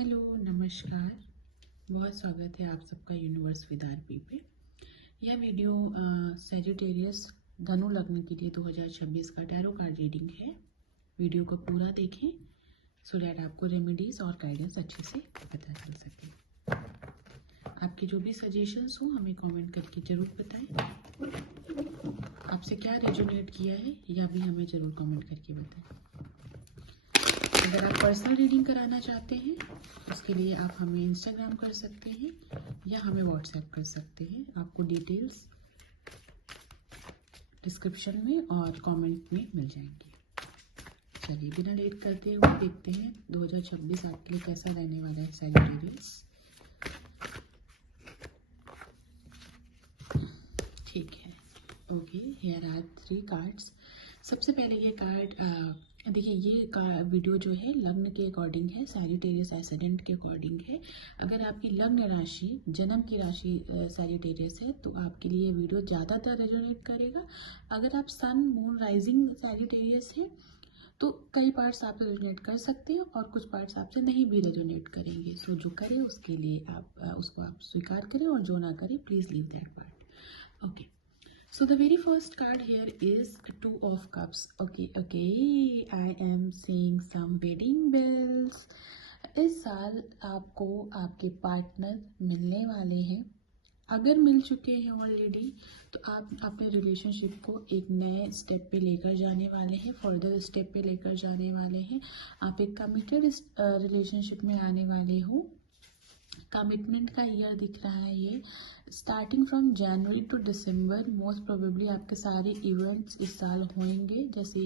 Hello, नमस्कार। बहुत स्वागत है आप सबका यूनिवर्स विद आरपी पे। यह वीडियो सैजिटेरियस धनु लग्न के लिए 2026 का टैरो कार्ड रीडिंग है। वीडियो को पूरा देखें सो दैट आपको रेमेडीज और गाइडेंस अच्छे से पता चल सके। आपकी जो भी सजेशंस हो हमें कमेंट करके ज़रूर बताएं। आपसे क्या रेजोनेट किया है या भी हमें ज़रूर कमेंट करके बताएं। अगर आप पर्सनल रीडिंग कराना चाहते हैं उसके लिए आप हमें इंस्टाग्राम कर सकते हैं या हमें व्हाट्सएप कर सकते हैं। आपको डिटेल्स डिस्क्रिप्शन में और कमेंट में मिल जाएंगे। चलिए बिना लेट करते हुए देखते हैं 2026 आपके लिए कैसा रहने वाला है सैजिटेरियस। ठीक है, ओके, हियर आर 3 कार्ड्स। सबसे पहले ये कार्ड देखिए, ये वीडियो जो है लग्न के अकॉर्डिंग है, सैजिटेरियस एसेंडेंट के अकॉर्डिंग है। अगर आपकी लग्न राशि जन्म की राशि सैजिटेरियस है तो आपके लिए ये वीडियो ज़्यादातर रेजोनेट करेगा। अगर आप सन मून राइजिंग सैजिटेरियस है तो कई पार्ट्स आप रेजोनेट कर सकते हैं और कुछ पार्ट्स आपसे नहीं भी रेजोनेट करेंगे। सो जो करे उसके लिए आप उसको आप स्वीकार करें और जो ना करे please leave that part. Okay, so the very first card here is 2 of cups. Okay, I am seeing some wedding bells. इस साल आपको आपके पार्टनर मिलने वाले हैं। अगर मिल चुके हैं ऑलरेडी तो आप अपने रिलेशनशिप को एक नए स्टेप पे लेकर जाने वाले हैं, फर्दर स्टेप पे लेकर जाने वाले हैं। आप एक कमिटेड रिलेशनशिप में आने वाले हो। कमिटमेंट का ईयर दिख रहा है ये। Starting from January to December most probably आपके सारे इवेंट्स इस साल होंगे जैसे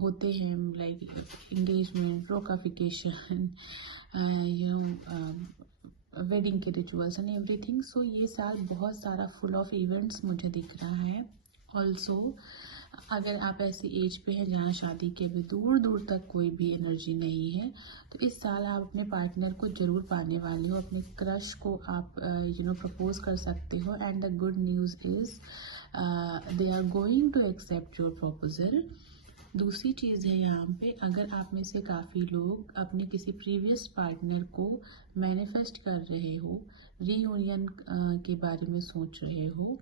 होते हैं, लाइक इंगेजमेंट, रोकाफिकेशन, वेडिंग के रिचुअल्स एंड एवरीथिंग। सो ये साल बहुत सारा फुल ऑफ इवेंट्स मुझे दिख रहा है। ऑल्सो अगर आप ऐसी एज पे हैं जहाँ शादी के अभी दूर दूर तक कोई भी एनर्जी नहीं है तो इस साल आप अपने पार्टनर को ज़रूर पाने वाले हो। अपने क्रश को आप प्रपोज कर सकते हो and the good news is they are going to accept your proposal. दूसरी चीज़ है यहाँ पे, अगर आप में से काफ़ी लोग अपने किसी प्रीवियस पार्टनर को मैनिफेस्ट कर रहे हो, रीयूनियन के बारे में सोच रहे हो,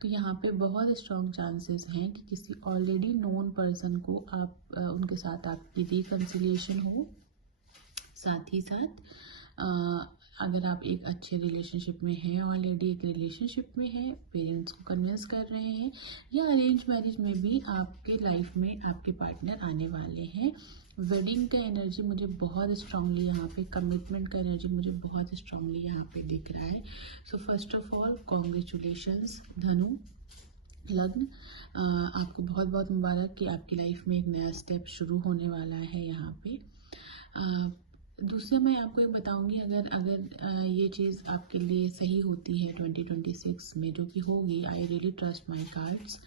तो यहाँ पे बहुत स्ट्रॉन्ग चांसेस हैं कि किसी ऑलरेडी नोन पर्सन को आप उनके साथ आपकी रिकन्सिलिएशन हो। साथ ही साथ अगर आप एक अच्छे रिलेशनशिप में हैं, ऑलरेडी एक रिलेशनशिप में हैं, पेरेंट्स को कन्विंस कर रहे हैं, या अरेंज मैरिज में भी आपके लाइफ में आपके पार्टनर आने वाले हैं। वेडिंग का एनर्जी मुझे बहुत स्ट्रांगली यहाँ पे, कमिटमेंट का एनर्जी मुझे बहुत स्ट्रांगली यहाँ पे दिख रहा है। So first of all congratulations धनु लग्न, आपको बहुत बहुत मुबारक कि आपकी लाइफ में एक नया स्टेप शुरू होने वाला है यहाँ पे। दूसरा मैं आपको एक बताऊंगी, अगर ये चीज़ आपके लिए सही होती है 2026 में, जो कि होगी, I really trust my cards,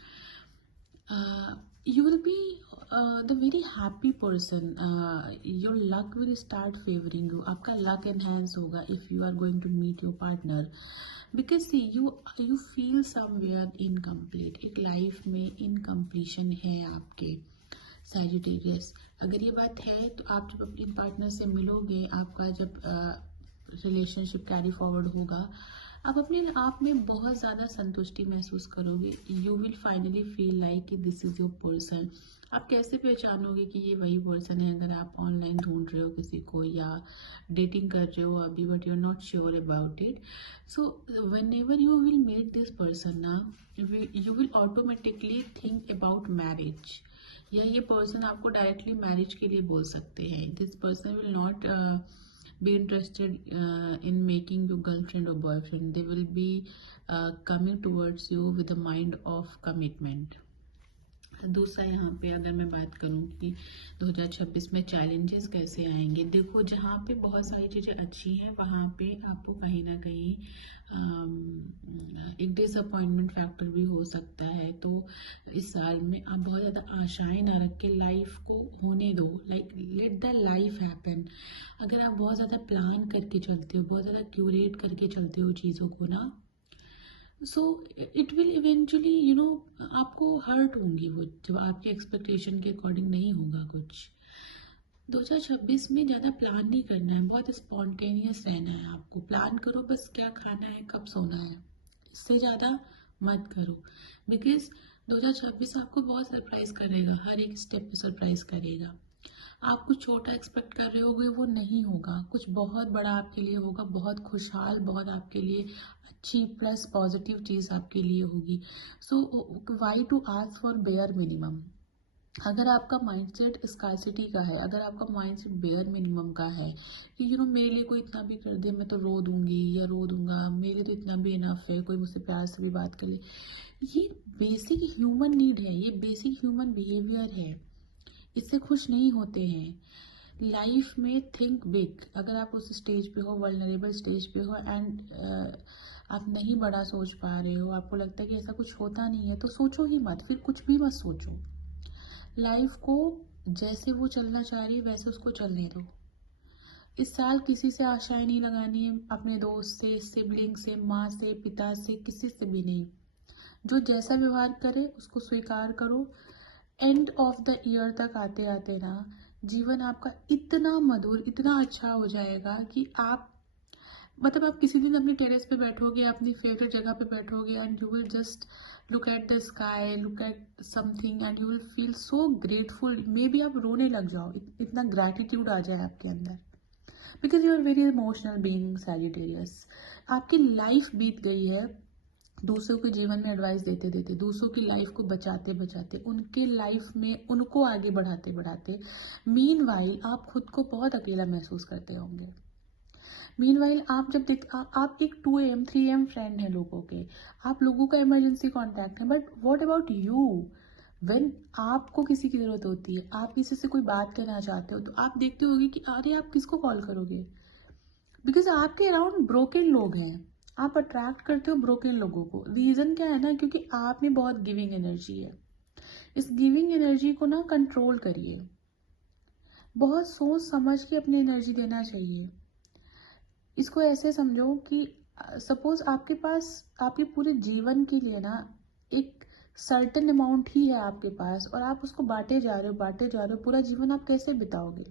you will be the very happy person. Your luck will start favoring you. आपका luck enhance होगा if you are going to meet your partner, because see you feel somewhere incomplete. एक life में incompletion है आपके Sagittarius. अगर ये बात है तो आप जब अपने पार्टनर से मिलोगे, आपका जब रिलेशनशिप कैरी फॉरवर्ड होगा, आप अपने आप में बहुत ज़्यादा संतुष्टि महसूस करोगे। You will finally feel like कि दिस इज़ योर पर्सन। आप कैसे पहचानोगे कि ये वही पर्सन है? अगर आप ऑनलाइन ढूंढ रहे हो किसी को या डेटिंग कर रहे हो अभी but you are not sure about it, so whenever you will meet this person ना, you will automatically think about marriage, या ये पर्सन आपको डायरेक्टली मैरिज के लिए बोल सकते हैं। This person will not be interested in making you girlfriend or boyfriend. They will be coming towards you with a mind of commitment. दूसरा यहाँ पे अगर मैं बात करूँ कि 2026 में चैलेंजेस कैसे आएंगे, देखो जहाँ पे बहुत सारी चीज़ें अच्छी हैं वहाँ पे आपको कहीं ना कहीं एक डिसअपॉइंटमेंट फैक्टर भी हो सकता है। तो इस साल में आप बहुत ज़्यादा आशाएं ना रख के लाइफ को होने दो, like let the life happen. अगर आप बहुत ज़्यादा प्लान करके चलते हो, बहुत ज़्यादा क्यूरेट करके चलते हो चीज़ों को ना, सो इट विल इवेंचुअली आपको हर्ट होंगी वो, जब आपके एक्सपेक्टेशन के अकॉर्डिंग नहीं होगा कुछ। 2026 में ज़्यादा प्लान नहीं करना है, बहुत स्पॉन्टेनियस रहना है आपको। प्लान करो बस क्या खाना है, कब सोना है, इससे ज़्यादा मत करो। बिकॉज 2026 आपको बहुत सरप्राइज करेगा, हर एक स्टेप पे सरप्राइज करेगा। आप कुछ छोटा एक्सपेक्ट कर रहे होगे, वो नहीं होगा, कुछ बहुत बड़ा आपके लिए होगा, बहुत खुशहाल, बहुत आपके लिए अच्छी प्लस पॉजिटिव चीज़ आपके लिए होगी। So why to ask for bare minimum. अगर आपका माइंडसेट स्कार्सिटी का है, अगर आपका माइंडसेट बेयर मिनिमम का है कि मेरे लिए कोई इतना भी कर दे मैं तो रो दूंगी या रो दूंगा, मेरे तो इतना भी इनफ है, कोई मुझसे प्यार से भी बात कर ले, ये बेसिक ह्यूमन नीड है, ये बेसिक ह्यूमन बिहेवियर है, इससे खुश नहीं होते हैं। लाइफ में थिंक बिग। अगर आप उस स्टेज पे हो, वल्नरेबल स्टेज पे हो, एंड आप नहीं बड़ा सोच पा रहे हो, आपको लगता है कि ऐसा कुछ होता नहीं है, तो सोचो ही मत, फिर कुछ भी मत सोचो। लाइफ को जैसे वो चलना चाह रही है वैसे उसको चलने दो। इस साल किसी से आशाएं नहीं लगानी है, अपने दोस्त से, सिबलिंग से, माँ से, पिता से, किसी से भी नहीं। जो जैसा व्यवहार करे उसको स्वीकार करो। एंड ऑफ द ईयर तक आते आते ना जीवन आपका इतना मधुर, इतना अच्छा हो जाएगा कि आप मतलब आप किसी दिन अपनी टेरेस पे बैठोगे, अपनी फेवरेट जगह पे बैठोगे, and you will just look at the sky, look at something, and you will feel so grateful. May be आप रोने लग जाओ, इतना ग्रैटिट्यूड आ जाए आपके अंदर, because you are very emotional being Sagittarius. आपकी लाइफ बीत गई है दूसरों के जीवन में एडवाइस देते देते, दूसरों की लाइफ को बचाते बचाते, उनके लाइफ में उनको आगे बढ़ाते बढ़ाते। मीनवाइल आप खुद को बहुत अकेला महसूस करते होंगे। मीनवाइल आप जब आप एक 2 AM 3 AM फ्रेंड है लोगों के, आप लोगों का इमरजेंसी कॉन्टैक्ट है, but what about you? When आपको किसी की जरूरत होती है, आप किसी से कोई बात कहना चाहते हो, तो आप देखते होगे कि अरे आप किसको कॉल करोगे, बिकॉज आपके अराउंड ब्रोकन लोग हैं, आप अट्रैक्ट करते हो ब्रोकन लोगों को। रीजन क्या है ना, क्योंकि आप में बहुत गिविंग एनर्जी है। इस गिविंग एनर्जी को ना कंट्रोल करिए, बहुत सोच समझ के अपनी एनर्जी देना चाहिए। इसको ऐसे समझो कि सपोज आपके पास आपके पूरे जीवन के लिए ना एक सर्टेन अमाउंट ही है आपके पास, और आप उसको बांटे जा रहे हो, बांटे जा रहे हो, पूरा जीवन आप कैसे बिताओगे?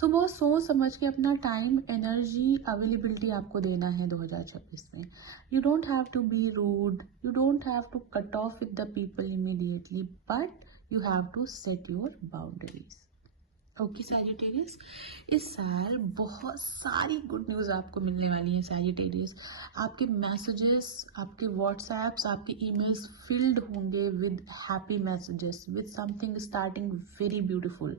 सो बहुत सोच समझ के अपना टाइम, एनर्जी, अवेलेबिलिटी आपको देना है 2026 में। You don't have to be rude, you don't have to cut off with the people immediately, but you have to set your boundaries. Okay Sagittarius, इस साल बहुत सारी गुड न्यूज़ आपको मिलने वाली है सैजिटेरियस। आपके मैसेजेस, आपके व्हाट्सएप्स, आपके ईमेल्स फिल्ड होंगे with happy messages, with something starting very beautiful.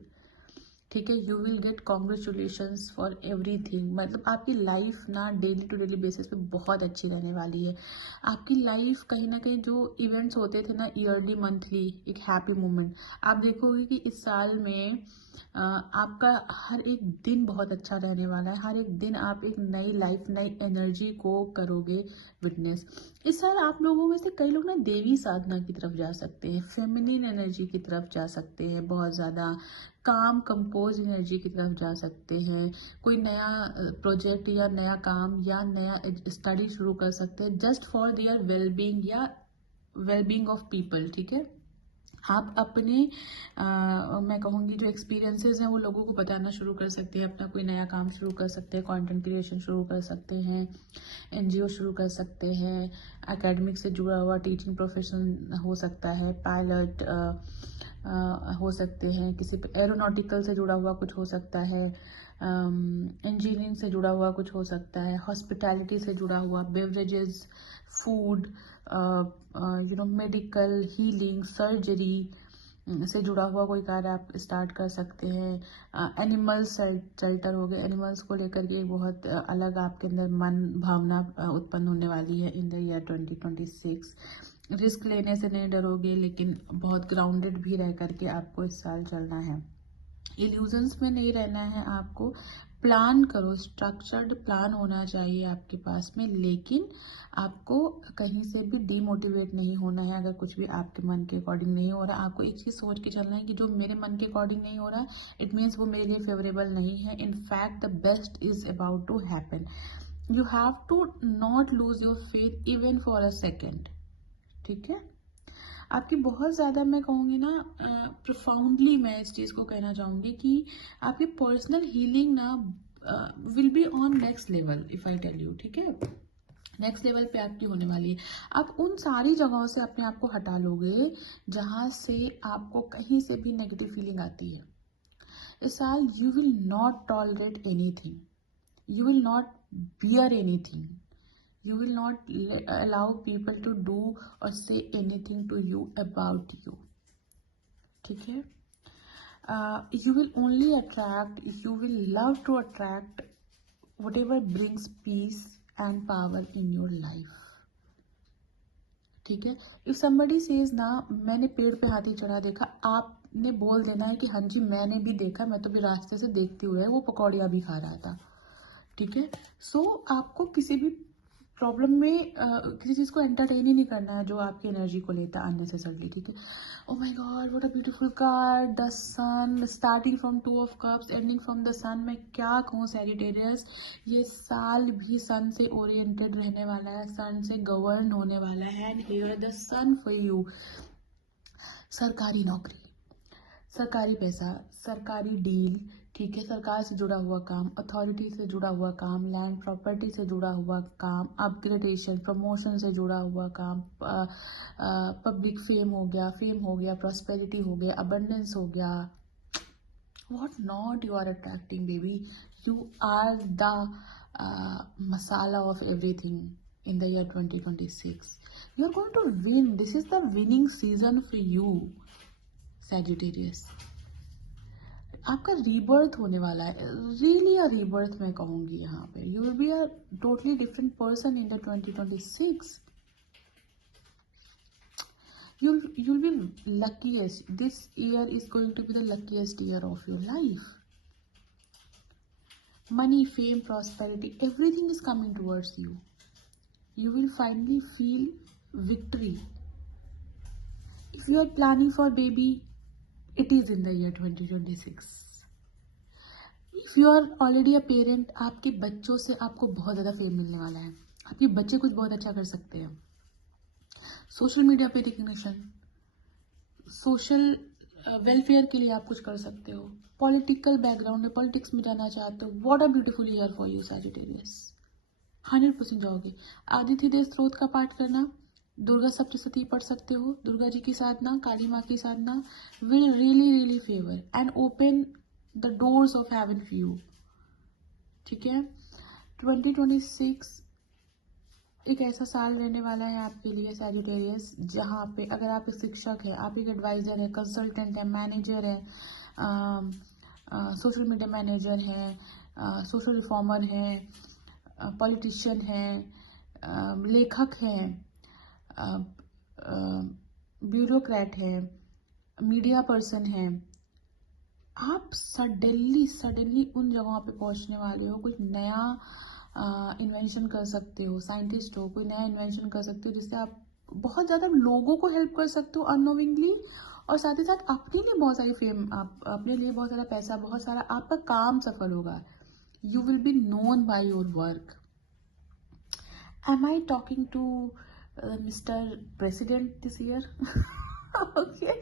ठीक है, you will get congratulations for everything. मतलब आपकी लाइफ ना डेली टू डेली बेसिस पे बहुत अच्छी रहने वाली है। आपकी लाइफ कहीं ना कहीं जो इवेंट्स होते थे ना ईयरली, मंथली, एक हैप्पी मोमेंट, आप देखोगे कि इस साल में आपका हर एक दिन बहुत अच्छा रहने वाला है। हर एक दिन आप एक नई लाइफ, नई एनर्जी को करोगे विटनेस। इस साल आप लोगों में से कई लोग ना देवी साधना की तरफ जा सकते हैं, फेमिनिन एनर्जी की तरफ जा सकते हैं, बहुत ज़्यादा काम कंपोज एनर्जी की तरफ जा सकते हैं। कोई नया प्रोजेक्ट या नया काम या नया स्टडी शुरू कर सकते हैं, जस्ट फॉर देयर वेलबींग या वेलबींग ऑफ पीपल। ठीक है, आप अपने मैं कहूँगी जो एक्सपीरियंसेस हैं वो लोगों को बताना शुरू कर सकते हैं, अपना कोई नया काम शुरू कर सकते हैं, कंटेंट क्रिएशन शुरू कर सकते हैं, NGO शुरू कर सकते हैं, एकेडमिक से जुड़ा हुआ टीचिंग प्रोफेशन हो सकता है, पायलट हो सकते हैं, किसी पे एरोनॉटिकल से जुड़ा हुआ कुछ हो सकता है, इंजीनियरिंग से जुड़ा हुआ कुछ हो सकता है, हॉस्पिटैलिटी से जुड़ा हुआ, beverages, food, medical, healing, surgery से जुड़ा हुआ कोई कार्य आप स्टार्ट कर सकते हैं। एनिमल्स शेल्टर हो गए, एनिमल्स को लेकर के बहुत अलग आपके अंदर मन भावना उत्पन्न होने वाली है इन द ईयर 2026। रिस्क लेने से नहीं डरोगे, लेकिन बहुत ग्राउंडेड भी रह करके आपको इस साल चलना है। इल्यूजन्स में नहीं रहना है आपको। प्लान करो, स्ट्रक्चर्ड प्लान होना चाहिए आपके पास में, लेकिन आपको कहीं से भी डीमोटिवेट नहीं होना है। अगर कुछ भी आपके मन के अकॉर्डिंग नहीं हो रहा, आपको एक चीज सोच के चलना है कि जो मेरे मन के अकॉर्डिंग नहीं हो रहा, इट मीन्स वो मेरे लिए फेवरेबल नहीं है। In fact the best is about to happen. You have to not lose your faith even for a second. ठीक है, आपकी बहुत ज़्यादा, मैं कहूँगी ना, प्रोफाउंडली मैं इस चीज़ को कहना चाहूँगी कि आपकी पर्सनल हीलिंग ना will be on next level, if I tell you, ठीक है। नेक्स्ट लेवल पे आपकी होने वाली है। आप उन सारी जगहों से अपने आप को हटा लोगे जहाँ से आपको कहीं से भी नेगेटिव फीलिंग आती है। इस साल you will not tolerate anything, you will not bear anything, you will not allow people to do or say anything to you about you, ठीक है। You will only attract, you will love to attract whatever brings peace and power in your life, ठीक है। If somebody says ना मैंने पेड़ पे हाथी चढ़ा देखा, आपने बोल देना है कि हाँ जी मैंने भी देखा, मैं तो भी रास्ते से देखते हुए वो पकौड़िया भी खा रहा था, ठीक है। सो आपको किसी भी प्रॉब्लम में किसी चीज़ को एंटरटेन ही नहीं करना है जो आपकी एनर्जी को लेता है अननेसेसरली, ठीक है। Oh my God, what a beautiful card, the sun, starting from 2 of cups, ending from the sun. मैं क्या कहूँ सैजिटेरियस, ये साल भी सन से ओरिएंटेड रहने वाला है, सन से गवर्न होने वाला है। And here the sun for you. सरकारी नौकरी, सरकारी पैसा, सरकारी डील, ठीक है, सरकार से जुड़ा हुआ काम, अथॉरिटी से जुड़ा हुआ काम, लैंड प्रॉपर्टी से जुड़ा हुआ काम, अपग्रेडेशन, प्रमोशन से जुड़ा हुआ काम, पब्लिक फेम हो गया, प्रॉस्पेरिटी हो गया, अबंडेंस हो गया, what not you are attracting baby. You are the masala of everything in the year 2026. You are going to win. This is the winning season for you, Sagittarius. आपका rebirth होने वाला है, really अ rebirth मैं कहूँगी यहाँ पे। You will be a totally different person in the 2026. You'll be luckiest. This year is going to be the luckiest year of your life. Money, fame, prosperity, everything is coming towards you. You will finally feel victory. If you are planning for baby, it is in the year 2026. If you are already a parent, आपके बच्चों से आपको बहुत ज़्यादा fame मिलने वाला है। आपके बच्चे कुछ बहुत अच्छा कर सकते हैं। सोशल मीडिया पे रिकग्निशन, सोशल वेलफेयर के लिए आप कुछ कर सकते हो। पॉलिटिकल बैकग्राउंड में, पॉलिटिक्स में जाना चाहते हो, what a beautiful year for you Sagittarius. 100% जाओगे। आदित्य हृदय स्त्रोत का पाठ करना, दुर्गा सप्तशती पढ़ सकते हो, दुर्गा जी की साधना, काली माँ की साधना will really really favour and open the doors of heaven for you, ठीक है। 2026 एक ऐसा साल रहने वाला है आपके लिए सैजिटेरियस, जहाँ पे अगर आप एक शिक्षक हैं, आप एक एडवाइजर हैं, कंसल्टेंट हैं, मैनेजर हैं, सोशल मीडिया मैनेजर हैं, सोशल रिफॉर्मर हैं, पॉलिटिशियन हैं, लेखक हैं, ब्यूरोक्रेट हैं, मीडिया पर्सन हैं, आप सडनली उन जगहों पे पहुंचने वाले हो। कुछ नया इन्वेंशन कर सकते हो, साइंटिस्ट हो, कोई नया इन्वेंशन कर सकते हो जिससे आप बहुत ज़्यादा लोगों को हेल्प कर सकते हो अननोविंगली, और साथ ही साथ अपने लिए बहुत सारी फेम, आप अपने लिए बहुत सारा पैसा, बहुत सारा आपका काम सफल होगा। You will be known by your work. Am I talking to mister president this year? Okay,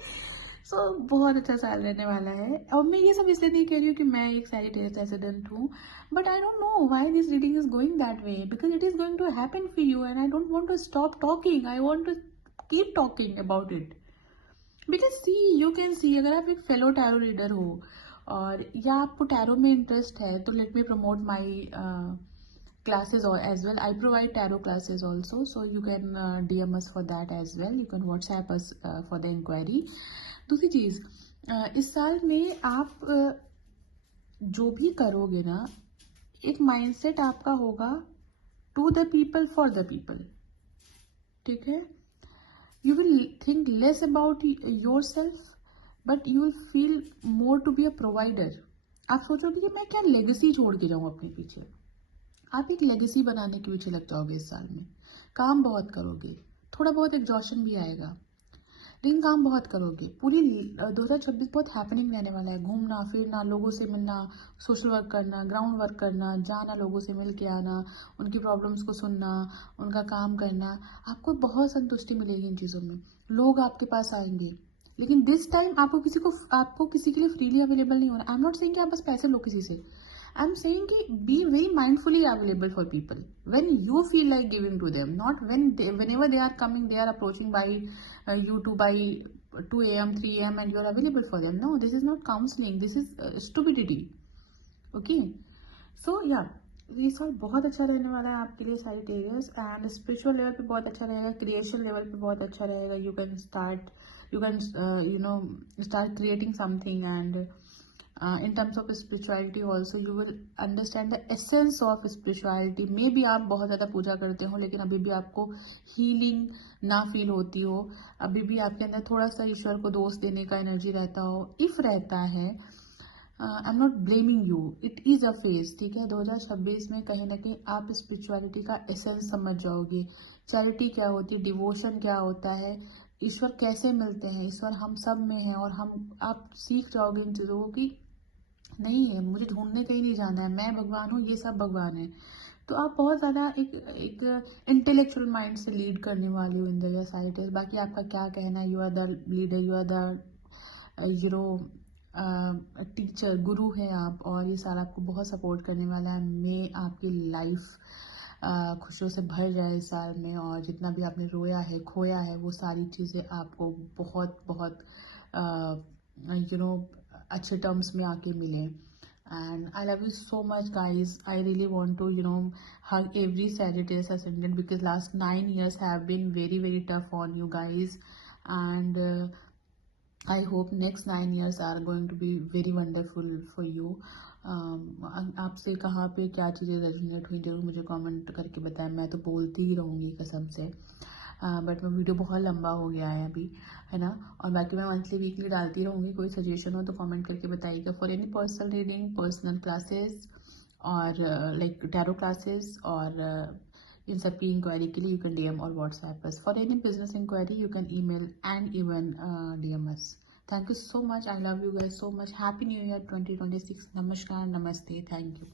so बहुत अच्छा साल रहने वाला है। और मैं ये सब इसलिए नहीं कह रही हूँ कि मैं एक सैजिटेरियस रेसिडेंट हूँ, but I don't know why this reading is going that way, because it is going to happen for you and I don't want to stop talking, I want to keep talking about it. Because see, you can see, अगर आप एक fellow tarot reader हो और या आपको tarot में interest है, तो let me promote my classes or as well. I provide tarot classes also, so you can DM us for that as well. You can WhatsApp us for the inquiry. दूसरी चीज, इस साल में आप जो भी करोगे ना, एक माइंडसेट आपका होगा to the people for the people, ठीक है। You will think less about yourself, but you will feel more to be a provider. आप सोचोगे कि मैं क्या लेगेसी छोड़ के जाऊं अपने पीछे। आप एक लेगेसी बनाने के पीछे लग जाओगे इस साल में। काम बहुत करोगे, थोड़ा बहुत एग्जॉशन भी आएगा, लेकिन काम बहुत करोगे। पूरी 2026 बहुत हैपनिंग रहने वाला है। घूमना फिरना, लोगों से मिलना, सोशल वर्क करना, ग्राउंड वर्क करना, जाना, लोगों से मिल के आना, उनकी प्रॉब्लम्स को सुनना, उनका काम करना, आपको बहुत संतुष्टि मिलेगी इन चीज़ों में। लोग आपके पास आएंगे, लेकिन दिस टाइम आपको किसी के लिए फ्रीली अवेलेबल नहीं होना। आई एम नॉट सेइंग कि आप बस पैसे लो किसी से। आई एम सेइंग कि be very mindfully available for people when you feel like giving to them, not whenever they are coming, they are approaching by you to by 2 a.m. 3 a.m. and you are available for them. No, this is not counseling, this is stupidity. Okay, so yeah, ये साल बहुत अच्छा रहने वाला है आपके लिए Sagittarius, and spiritual level पे बहुत अच्छा रहेगा, क्रिएशन लेवल पे बहुत अच्छा रहेगा। You can start creating something, and in terms of spirituality also you will understand the essence of spirituality। मे भी आप बहुत ज़्यादा पूजा करते हो, लेकिन अभी भी आपको हीलिंग ना फील होती हो, अभी भी आपके अंदर थोड़ा सा ईश्वर को दोष देने का एनर्जी रहता हो, इफ रहता है, I am not blaming you, it is a phase, ठीक है। 2026 में कहीं ना कहीं आप स्पिरिचुअलिटी का एसेंस समझ जाओगे। चैरिटी क्या होती है, डिवोशन क्या होता है, ईश्वर कैसे मिलते हैं, ईश्वर हम सब में है, और आप सीख जाओगे इन चीज़ों को कि नहीं है, मुझे ढूंढने कहीं नहीं जाना है, मैं भगवान हूँ, ये सब भगवान है। तो आप बहुत ज़्यादा एक इंटेलेक्चुअल माइंड से लीड करने वाले हो इन द ईयर Sagittarius। बाकी आपका क्या कहना है, you are the leader, you are the teacher, गुरु है आप, और ये साल आपको बहुत सपोर्ट करने वाला है। मैं आपकी लाइफ खुशियों से भर जाए इस साल में, और जितना भी आपने रोया है, खोया है, वो सारी चीज़ें आपको बहुत बहुत अच्छे टर्म्स में आके मिले। And I love you so much, guys. I really want to hug every Sagittarius ascendant, because last 9 years have been very very tough on you guys, and I hope next 9 years are going to be very wonderful for you. आपसे कहाँ पे क्या चीज़ें resonate हुई जरूर मुझे comment करके बताएं। मैं तो बोलती ही रहूँगी कसम से, बट मैं वीडियो बहुत लंबा हो गया है अभी, है ना। और बाकी मैं मंथली वीकली डालती रहूँगी। कोई सजेशन हो तो कमेंट करके बताइएगा। For any personal reading, personal classes, और लाइक टैरो क्लासेस, और इन सब की इंक्वायरी के लिए यू कैन DM और WhatsApp us. For any business inquiry you can email and even DM us. Thank you so much. I love you guys so much. Happy New Year 2026. Namaskar, namaste. Thank you.